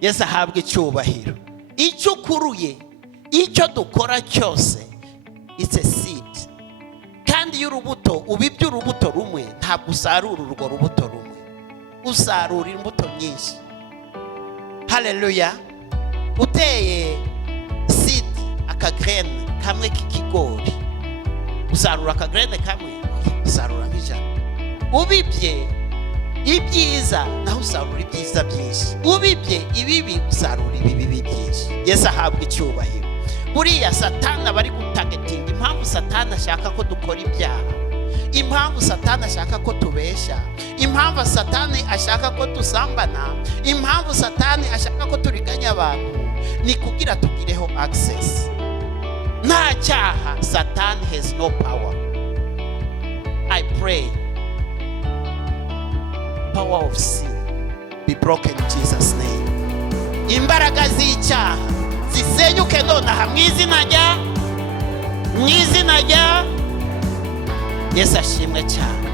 Yesu ahabwa icyubahiro. Icyo ukuruye, icyo dukora cyose, it's a seed. Kandi iyo urubuto ubibye urubuto rumwe, ntabwo usarura urwo rubuto rumwe, usarura imbuto nyinshi. Haleluya. Uteye seed akagrene kamwe k'ikigori, usarura akagrene kamwe, usarura nk'ijana. Ubibye ibyiza, naho usarura ibyiza byinshi. Ubibye ibibi, usarura ibibi byinshi. Yesu ahabwa icyubahiro. Buriya Satani bari gutagetinga impamvu Satani ashaka ko dukora ibyaha, impamvu Satani ashaka ko tubesha, impamvu Satani ashaka ko dusambana, impamvu Satani ashaka ko turiganya abantu, ni kugira tugireho access. Nta cyaha, Satani has no power. I pray power of sin be broken in Jesus name. Imbaraga z'icyaha zisenyuke nonaha mu izina rya Yesu ashimwe cyane.